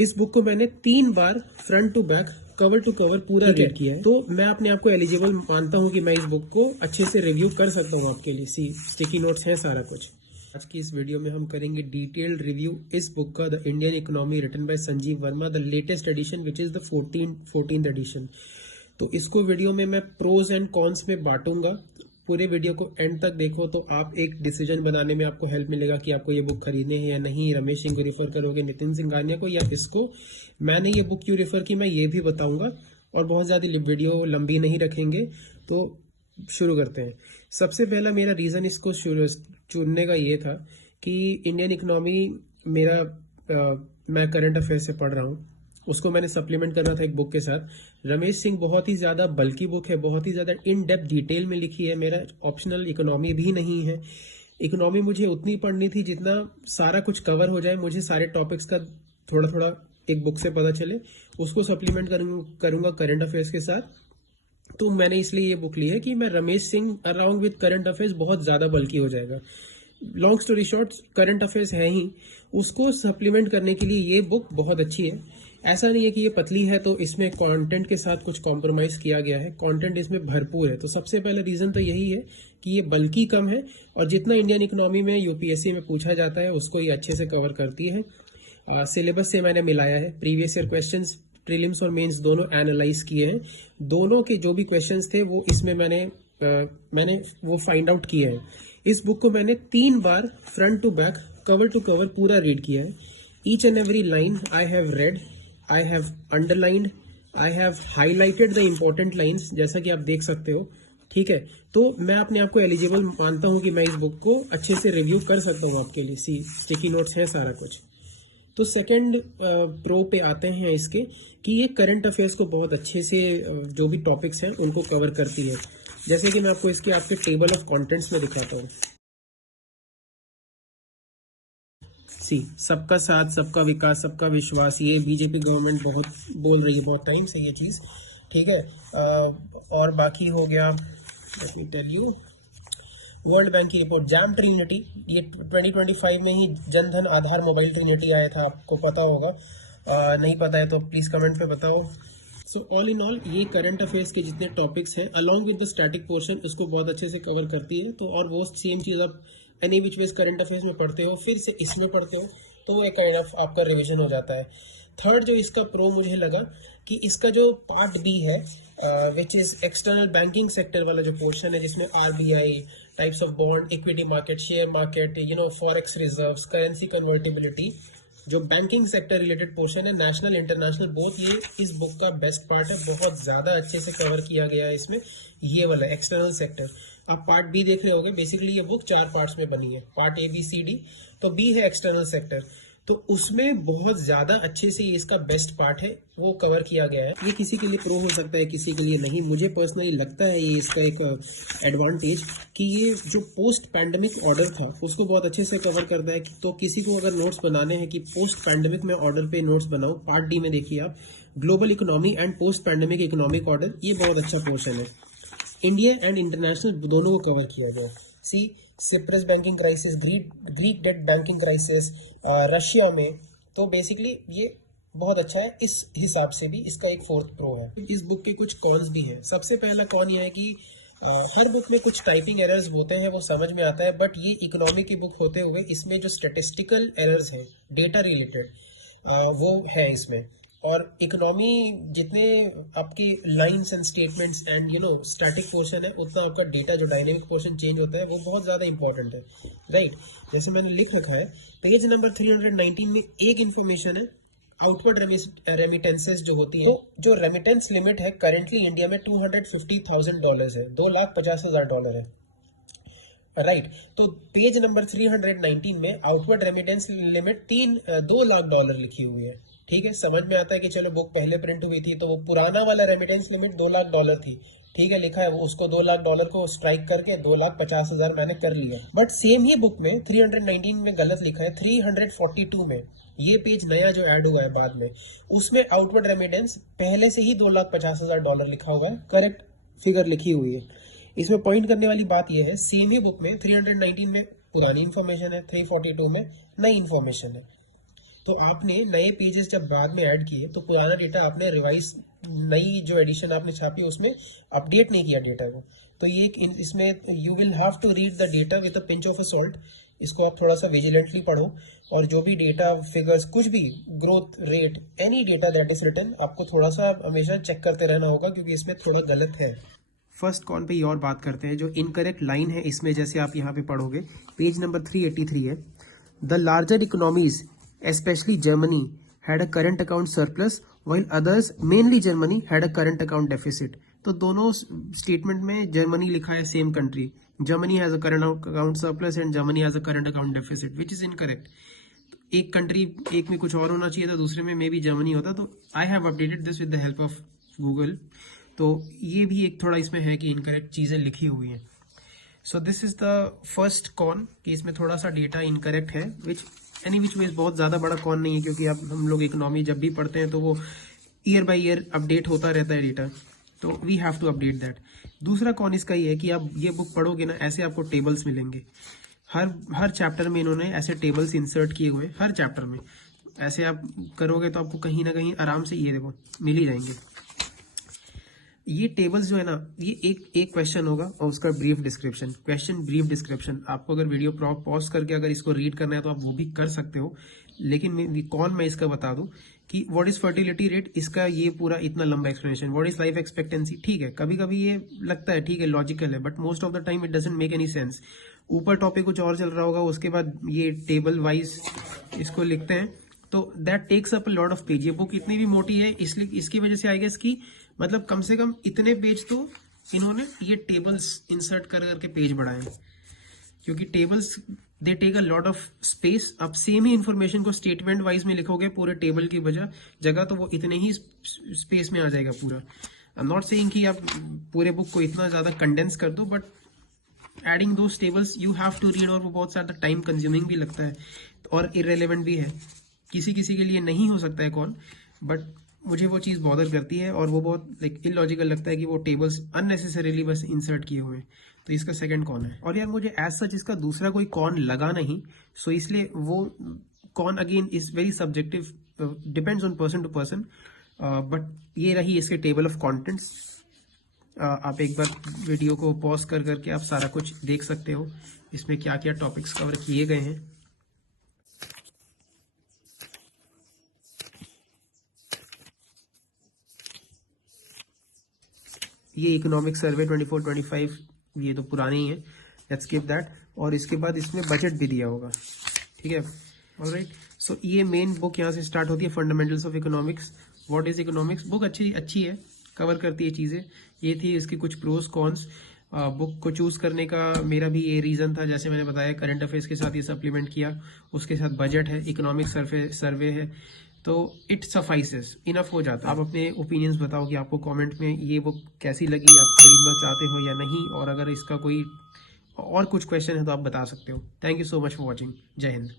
इस बुक को मैंने 3 बार front to back cover to cover पूरा रीड किया है, तो मैं अपने आप को एलिजिबल मानता हूं कि मैं इस बुक को अच्छे से रिव्यू कर सकता हूं आपके लिए। सी स्टिकी नोट्स हैं सारा कुछ। आज की इस वीडियो में हम करेंगे डिटेल्ड रिव्यू इस बुक का, the Indian economy written by Sanjeev Verma, the latest edition which is the 14th edition. तो इसको वीडियो में मैं प्रोज एंड कॉन्स में बांटूंगा। पूरे वीडियो को एंड तक देखो तो आप एक डिसीजन बनाने में आपको हेल्प मिलेगा कि आपको ये बुक खरीदने है या नहीं। रमेश सिंह को रिफर करोगे, नितिन सिंघानिया को, या इसको। मैंने ये बुक क्यों रिफर की मैं ये भी बताऊंगा, और बहुत ज्यादा वीडियो लंबी नहीं रखेंगे। तो शुरू करते हैं। सबसे पहला मेरा रीजन इसको चुनने का ये था कि इंडियन इकोनॉमी मेरा मैं करंट अफेयर से पढ़ रहा हूँ, उसको मैंने सप्लीमेंट करना था एक बुक के साथ। रमेश सिंह बहुत ही ज्यादा बल्कि बुक है, बहुत ही ज्यादा इन डेप्थ डिटेल में लिखी है। मेरा ऑप्शनल इकोनॉमी भी नहीं है। इकोनॉमी मुझे उतनी पढ़नी थी जितना सारा कुछ कवर हो जाए, मुझे सारे टॉपिक्स का थोड़ा थोड़ा एक बुक से पता चले। उसको सप्लीमेंट करूंगा करंट अफेयर्स के साथ। तो मैंने इसलिए ये बुक ली है कि मैं Ramesh Singh around with current affairs बहुत ज्यादा बल्कि हो जाएगा। Long story short, current affairs है ही, उसको सप्लीमेंट करने के लिए ये बुक बहुत अच्छी है। ऐसा नहीं है कि ये पतली है तो इसमें कंटेंट के साथ कुछ कॉम्प्रोमाइज किया गया है, कंटेंट इसमें भरपूर है। तो सबसे पहला रीजन तो यही है कि ये बल्कि कम है, और जितना इंडियन इकोनॉमी में यूपीएससी में पूछा जाता है उसको ये अच्छे से कवर करती है। सिलेबस से मैंने मिलाया है, प्रीवियस ईयर क्वेश्चंस प्रीलिम्स और मेंस दोनों एनालाइज किए हैं। दोनों के जो भी क्वेश्चंस थे वो इसमें मैंने वो फाइंड आउट किए हैं। इस बुक को मैंने 3 बार front to back cover to cover पूरा रीड किया है। Each and every line I have read, I have underlined, I have highlighted the important lines, जैसा कि आप देख सकते हो। ठीक है, तो मैं अपने आप को एलिजिबल मानता हूं कि मैं इस बुक को अच्छे से रिव्यू कर सकता हूं आपके लिए। सी स्टिकी नोट्स हैं सारा कुछ। तो सेकंड प्रो पे आते हैं इसके कि ये करंट अफेयर्स को बहुत अच्छे से जो भी टॉपिक्स हैं उनको कवर करती है। जैसे कि मैं आपको इसके आपके टेबल ऑफ कॉन्टेंट्स में दिखाता हूँ। सबका साथ, सबका विकास, सबका विश्वास, ये बीजेपी गवर्नमेंट बहुत बोल रही है बहुत टाइम से ये चीज। ठीक है, और बाकी हो गया, let me tell you, world bank की रिपोर्ट, जैम ट्रिनिटी, ये 2025 में ही जनधन आधार मोबाइल ट्रिनिटी आया था, आपको पता होगा। नहीं पता है तो प्लीज कमेंट में बताओ। सो ऑल इन ऑल ये करंट अफेयर्स के जितने टॉपिक्स हैं along with the static portion उसको बहुत अच्छे से कवर करती है। तो और वो सेम चीज आप any which ways current affairs में पढ़ते हो, फिर से इसमें पढ़ते हो, तो एक काइंड ऑफ आपका रिवीजन हो जाता है। थर्ड जो इसका प्रो मुझे लगा कि इसका जो पार्ट बी है which is external banking sector वाला जो पोर्शन है, जिसमें RBI, types of bond, equity market, share market, forex reserves, currency convertibility, जो बैंकिंग सेक्टर रिलेटेड पोर्शन है, नेशनल इंटरनेशनल बोथ, ये इस बुक का बेस्ट पार्ट है। बहुत ज्यादा अच्छे से कवर किया गया है इसमें ये वाला एक्सटर्नल सेक्टर। आप पार्ट बी देख रहे होगे, बेसिकली ये बुक 4 पार्ट्स में बनी है, part A B C D. तो बी है एक्सटर्नल सेक्टर, तो उसमें बहुत ज्यादा अच्छे से ये इसका बेस्ट पार्ट है वो कवर किया गया है। ये किसी के लिए प्रो हो सकता है, किसी के लिए नहीं। मुझे पर्सनली लगता है ये इसका एक एडवांटेज कि ये जो पोस्ट पैंडेमिक ऑर्डर था उसको बहुत अच्छे से कवर करता है। तो किसी को अगर नोट्स बनाने हैं कि पोस्ट पैंडेमिक में ऑर्डर पे नोट्स बनाओ, पार्ट डी में देखिए आप, global economy and post pandemic economic order, ये बहुत अच्छा पोर्शन है। इंडिया एंड इंटरनेशनल दोनों को कवर किया गया। सी Cyprus banking crisis, Greek debt banking crisis, Russia में, तो बेसिकली ये बहुत अच्छा है। इस हिसाब से भी इसका एक 4th प्रो है। इस बुक के कुछ कॉन्स भी हैं। सबसे पहला कॉन ये है कि हर बुक में कुछ टाइपिंग एरर्स होते हैं, वो समझ में आता है, बट ये इकोनॉमी की बुक होते हुए इसमें जो स्टेटिस्टिकल एरर्स है डेटा रिलेटेड वो है इसमें। और इकोनॉमी जितने आपकी lines and statements and static portion है, उतना आपका डेटा जो डायनेमिक पोर्शन चेंज होता है वो बहुत ज्यादा इंपॉर्टेंट है, राइट। जैसे मैंने लिख रखा है, पेज नंबर 319 में एक इंफॉर्मेशन है, आउटवर्ड रेमिटेंसेस जो होती है, तो जो रेमिटेंस लिमिट है करेंटली इंडिया में $250,000 है, $250,000 है, राइट। तो पेज नंबर 319 में आउटवर्ड रेमिटेंस लिमिट $2 लाख लिखी हुई है। ठीक है, समझ में आता है कि चलो बुक पहले प्रिंट हुई थी तो वो पुराना वाला रेमिटेंस लिमिट $2 लाख थी। ठीक है, लिखा है वो, उसको $2 लाख को स्ट्राइक करके 2,50,000 मैंने कर लिया। बट सेम ही बुक में 319 में गलत लिखा है, 342 में, ये पेज नया जो ऐड हुआ है बाद में, उसमें आउटवर्ड रेमिटेंस पहले से ही $2,50,000 लिखा हुआ है, करेक्ट फिगर लिखी हुई है। इसमें पॉइंट करने वाली बात यह है, सेम ही बुक में 319 में पुरानी इंफॉर्मेशन है, 342 में नई इंफॉर्मेशन है। तो आपने नए पेजेस जब बाद में ऐड किए तो पुराना डेटा आपने रिवाइज, नई जो एडिशन आपने छापी उसमें अपडेट नहीं किया डेटा को। तो ये इसमें you will have to read the data with a pinch of a salt. इसको आप थोड़ा सा विजिलेंटली पढ़ो, और जो भी डेटा फिगर्स, कुछ भी growth rate, any data that is written, आपको थोड़ा सा हमेशा चेक करते रहना होगा, क्योंकि इसमें थोड़ा गलत है। फर्स्ट कॉन पे ये और बात करते हैं, जो इनकरेक्ट लाइन है इसमें, जैसे आप यहाँ पे पढ़ोगे, पेज नंबर 383 है। The larger economies especially Germany had a current account surplus while others mainly Germany had a current account deficit। तो दोनों स्टेटमेंट में जर्मनी लिखा है, same country, Germany has a current account surplus and Germany has a current account deficit, which is incorrect. एक country, एक में कुछ और होना चाहिए था, दूसरे में मे बी जर्मनी होता। तो I have updated this with the help of Google. तो ये भी एक थोड़ा इसमें है कि इनकरेक्ट चीजें लिखी हुई हैं। So this is the first con कि इसमें थोड़ा सा डेटा इनकरेक्ट है, विच एनी विच वेज बहुत ज़्यादा बड़ा कॉन नहीं है, क्योंकि अब हम लोग इकोनॉमी जब भी पढ़ते हैं तो वो ईयर बाय ईयर अपडेट होता रहता है डेटा, तो we have to update that. दूसरा कॉन इसका ये है कि आप ये बुक पढ़ोगे ना, ऐसे आपको टेबल्स मिलेंगे हर चैप्टर में। इन्होंने ऐसे टेबल्स इंसर्ट किए हुए हर चैप्टर में। ऐसे आप करोगे तो आपको कहीं ना कहीं आराम से ये देखो मिल ही जाएंगे। ये टेबल्स जो है ना, ये एक क्वेश्चन होगा और उसका brief description, question brief description. आपको अगर वीडियो पॉज करके अगर इसको रीड करना है तो आप वो भी कर सकते हो, लेकिन कौन मैं इसका बता दूं कि व्हाट इज फर्टिलिटी रेट, इसका ये पूरा इतना लंबा explanation. What is life expectancy, ठीक है, कभी कभी ये लगता है ठीक है लॉजिकल है, but most of the time it doesn't make any sense. ऊपर टॉपिक कुछ और चल रहा होगा, उसके बाद ये टेबल वाइज इसको लिखते हैं, तो that takes up a lot of page. ये बुक इतनी भी मोटी है, इसलिए इसकी वजह से आई गेस कि मतलब कम से कम इतने पेज तो इन्होंने ये टेबल्स इंसर्ट कर करके पेज बढ़ाए, क्योंकि tables they take a lot of space. आप सेम ही इंफॉर्मेशन को स्टेटमेंट वाइज में लिखोगे पूरे टेबल की जगह, तो वो इतने ही स्पेस में आ जाएगा पूरा। आई एम नॉट सेइंग कि आप पूरे बुक को इतना ज्यादा कंडेंस कर दो, but adding those tables you have to read, और वो बहुत ज्यादा टाइम कंज्यूमिंग भी लगता है और इररेलेवेंट भी है। किसी किसी के लिए नहीं हो सकता है कौन, बट मुझे वो चीज़ बॉदर करती है, और वो बहुत लाइक इलॉजिकल लगता है कि वो टेबल्स अननेसेसरीली बस इंसर्ट किए हुए हैं। तो इसका सेकंड कॉन है। और यार मुझे एज सच इसका दूसरा कोई कॉन लगा नहीं, सो इसलिए वो con again is very subjective, depends on person to person. But ये रही इसके टेबल ऑफ कॉन्टेंट्स। आप एक बार वीडियो को पॉज कर करके आप सारा कुछ देख सकते हो, इसमें क्या क्या टॉपिक्स कवर किए गए हैं। ये इकोनॉमिक सर्वे 24-25, ये तो पुरानी ही है, लेट्स स्किप दैट। और इसके बाद इसमें बजट भी दिया होगा, ठीक है, ऑलराइट। सो ये मेन बुक यहाँ से स्टार्ट होती है, fundamentals of economics, what is economics. Book अच्छी है, कवर करती है चीज़ें। ये थी इसकी कुछ प्रोस कॉन्स। बुक को चूज करने का मेरा भी ये रीजन था, जैसे मैंने बताया करंट अफेयर्स के साथ ये सप्लीमेंट किया, उसके साथ बजट है, इकोनॉमिक सर्वे है, तो इट सफाइसेस, इनफ हो जाता है। आप अपने ओपिनियंस बताओ कि आपको कमेंट में ये बुक कैसी लगी, आप खरीदना चाहते हो या नहीं, और अगर इसका कोई और कुछ क्वेश्चन है तो आप बता सकते हो। Thank you so much for watching. जय हिंद।